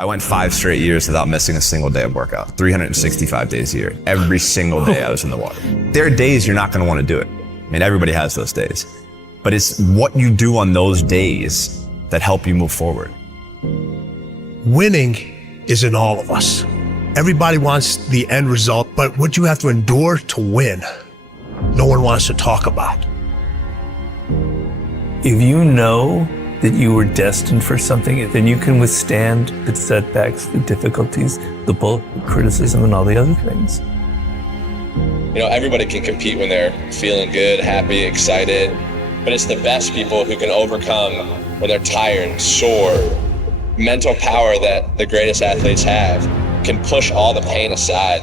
I went 5 straight years without missing a single day of workout, 365 days a year. Every single day I was in the water. There are days you're not gonna wanna do it. I mean, everybody has those days. But it's what you do on those days that help you move forward. Winning is in all of us. Everybody wants the end result, but what you have to endure to win, no one wants to talk about. If you know that you were destined for something, then you can withstand the setbacks, the difficulties, the criticism, and all the other things. You know, everybody can compete when they're feeling good, happy, excited, but it's the best people who can overcome when they're tired, sore. Mental power that the greatest athletes have can push all the pain aside.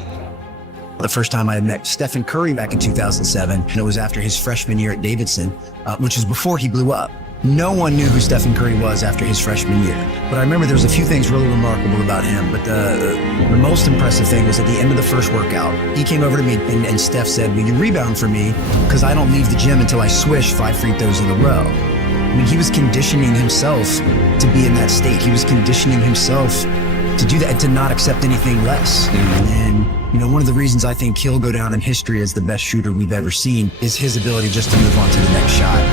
The first time I had met Stephen Curry back in 2007, and it was after his freshman year at Davidson, which was before he blew up. No one knew who Stephen Curry was after his freshman year. But I remember there was a few things really remarkable about him. But the most impressive thing was at the end of the first workout, he came over to me and Steph said, "Will you rebound for me? Because I don't leave the gym until I swish 5 free throws in a row." I mean, he was conditioning himself to be in that state. He was conditioning himself to do that, to not accept anything less. And, you know, one of the reasons I think he'll go down in history as the best shooter we've ever seen is his ability just to move on to the next shot.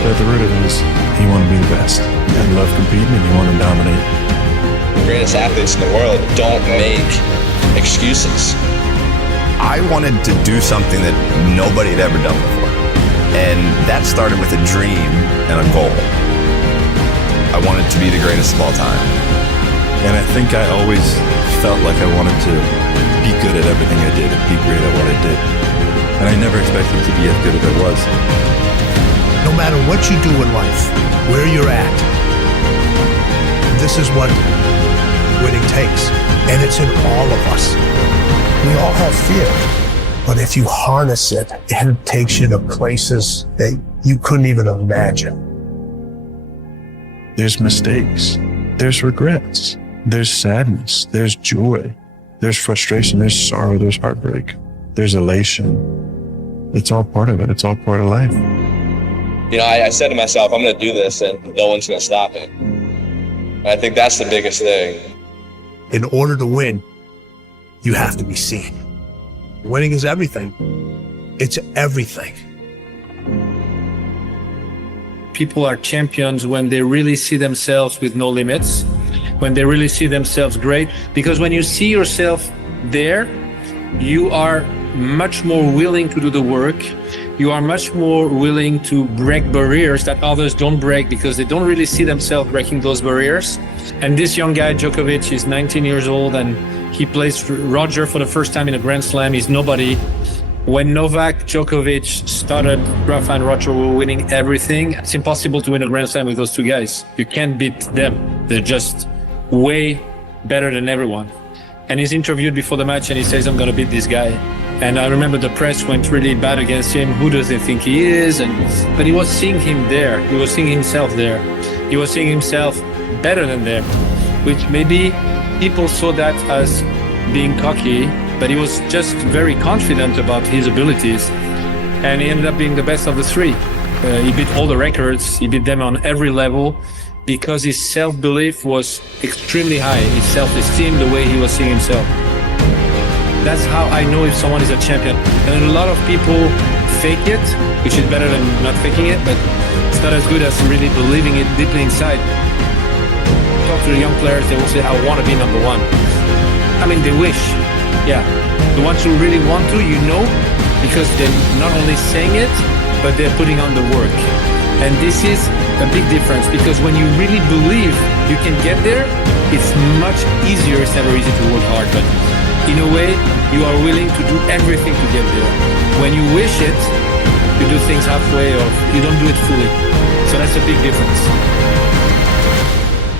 But at the root of it is you want to be the best. You love competing and you want to dominate. The greatest athletes in the world don't make excuses. I wanted to do something that nobody had ever done before. And that started with a dream and a goal. I wanted to be the greatest of all time. And I think I always felt like I wanted to be good at everything I did and be great at what I did. And I never expected to be as good as I was. No matter what you do in life, where you're at, this is what winning takes. And it's in all of us. We all have fear. But if you harness it, it takes you to places that you couldn't even imagine. There's mistakes. There's regrets. There's sadness. There's joy. There's frustration. There's sorrow. There's heartbreak. There's elation. It's all part of it. It's all part of life. You know, I said to myself, I'm going to do this and no one's going to stop me. And I think that's the biggest thing. In order to win, you have to be seen. Winning is everything. It's everything. People are champions when they really see themselves with no limits, when they really see themselves great. Because when you see yourself there, you are much more willing to do the work. You are much more willing to break barriers that others don't break because they don't really see themselves breaking those barriers. And this young guy, Djokovic, is 19 years old and he plays Roger for the first time in a Grand Slam. He's nobody. When Novak Djokovic started, Rafa and Roger were winning everything. It's impossible to win a Grand Slam with those two guys. You can't beat them. They're just way better than everyone. And he's interviewed before the match and he says, I'm going to beat this guy. And I remember the press went really bad against him. Who does he think he is? But he was seeing him there. He was seeing himself there. He was seeing himself better than them, which maybe people saw that as being cocky, but he was just very confident about his abilities. And he ended up being the best of the three. He beat all the records. He beat them on every level because his self-belief was extremely high. His self-esteem, the way he was seeing himself. That's how I know if someone is a champion. And a lot of people fake it, which is better than not faking it, but it's not as good as really believing it deeply inside. Talk to the young players, they will say, I want to be number one. I mean, they wish, yeah. The ones who really want to, you know, because they're not only saying it, but they're putting on the work. And this is a big difference because when you really believe you can get there, it's much easier. It's never easy to work hard, but in a way, you are willing to do everything to get there. When you wish it, you do things halfway or you don't do it fully. So that's a big difference.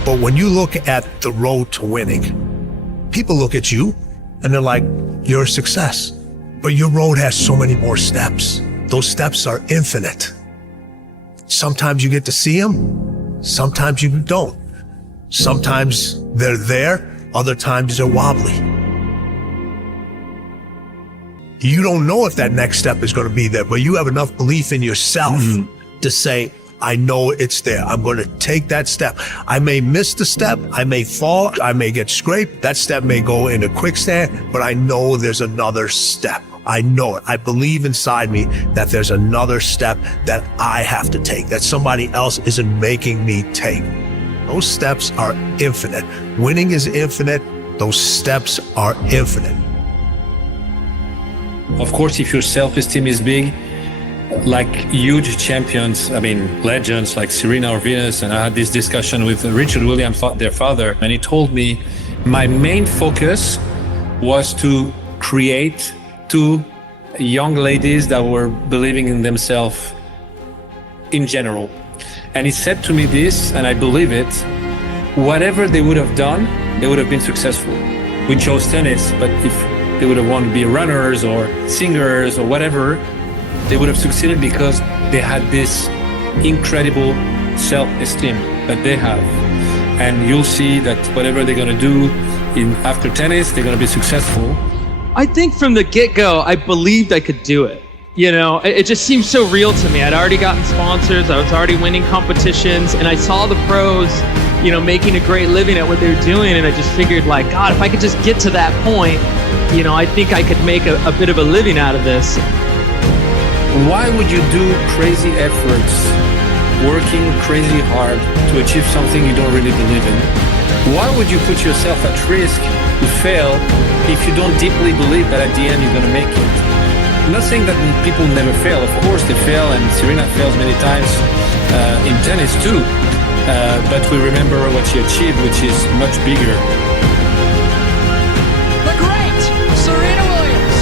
But when you look at the road to winning, people look at you and they're like, you're a success. But your road has so many more steps. Those steps are infinite. Sometimes you get to see them, sometimes you don't. Sometimes they're there, other times they're wobbly. You don't know if that next step is going to be there, but you have enough belief in yourself to say, I know it's there. I'm going to take that step. I may miss the step. I may fall. I may get scraped. That step may go into quicksand, but I know there's another step. I know it. I believe inside me that there's another step that I have to take, that somebody else isn't making me take. Those steps are infinite. Winning is infinite. Those steps are infinite. Of course, if your self-esteem is big, like huge champions, I mean, legends like Serena or Venus, and I had this discussion with Richard Williams, their father, and he told me my main focus was to create two young ladies that were believing in themselves in general. And he said to me this, and I believe it, whatever they would have done, they would have been successful. We chose tennis, but if they would have wanted to be runners or singers or whatever, they would have succeeded because they had this incredible self-esteem that they have. And you'll see that whatever they're going to do after tennis, they're going to be successful. I think from the get-go, I believed I could do it. You know, it just seemed so real to me. I'd already gotten sponsors, I was already winning competitions, and I saw the pros, you know, making a great living at what they were doing, and I just figured, like, God, if I could just get to that point, you know, I think I could make a bit of a living out of this. Why would you do crazy efforts, working crazy hard to achieve something you don't really believe in? Why would you put yourself at risk to fail if you don't deeply believe that at the end you're going to make it? I'm not saying that people never fail. Of course they fail, and Serena fails many times in tennis too. But we remember what she achieved, which is much bigger. The great Serena Williams.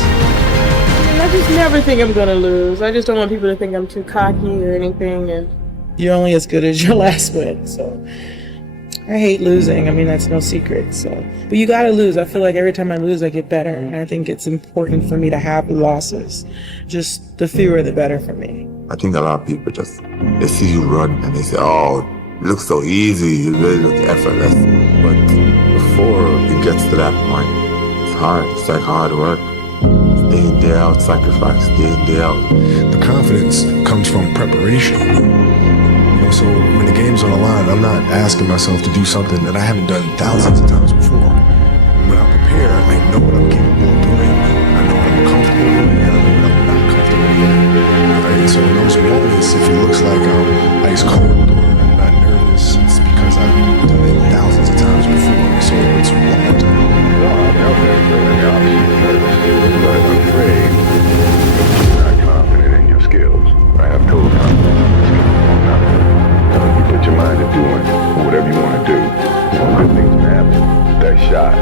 I just never think I'm gonna lose. I just don't want people to think I'm too cocky or anything, and you're only as good as your last win. So I hate losing. I mean, that's no secret. So, but you gotta lose. I feel like every time I lose, I get better, and I think it's important for me to have losses. Just the fewer, the better for me. I think a lot of people just, they see you run and they say, oh, it looks so easy, you really look effortless. But before it gets to that point, it's hard. It's like hard work. Day in, day out, sacrifice, day in, day out. The confidence comes from preparation. You know, so when the game's on the line, I'm not asking myself to do something that I haven't done thousands of times before. When I prepare, I know what I'm capable of doing. I know what I'm comfortable doing, and I know what I'm not comfortable doing. Right? So in those moments, if it looks like I'm ice cold or not nervous, it's because I've done it thousands of times before. So it's one more time. No, I'm obviously nervous, but I'm afraid you're not confident in your skills. I have total confidence in your skills on nothing. You put your mind to doing whatever you want to do, good things can happen. That shot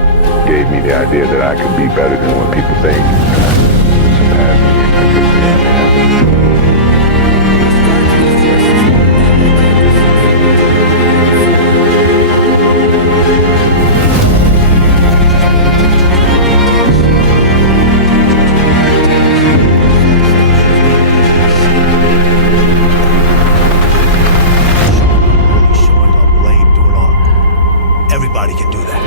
gave me the idea that I could be better than what people think. Surpass me, and good things can happen. Everybody can do that.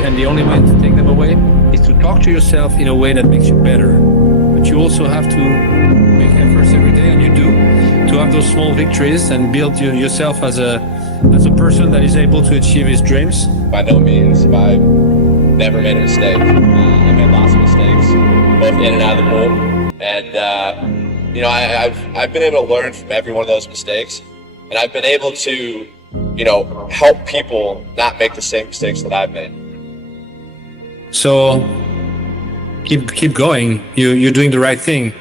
And the only way to take them away is to talk to yourself in a way that makes you better. But you also have to make efforts every day, and you do, to have those small victories and build yourself as a person that is able to achieve his dreams. By no means have I never made a mistake. I made lots of mistakes, both in and out of the pool. And you know, I've been able to learn from every one of those mistakes, and I've been able to, you know, help people not make the same mistakes that I've made. So keep going. You're doing the right thing.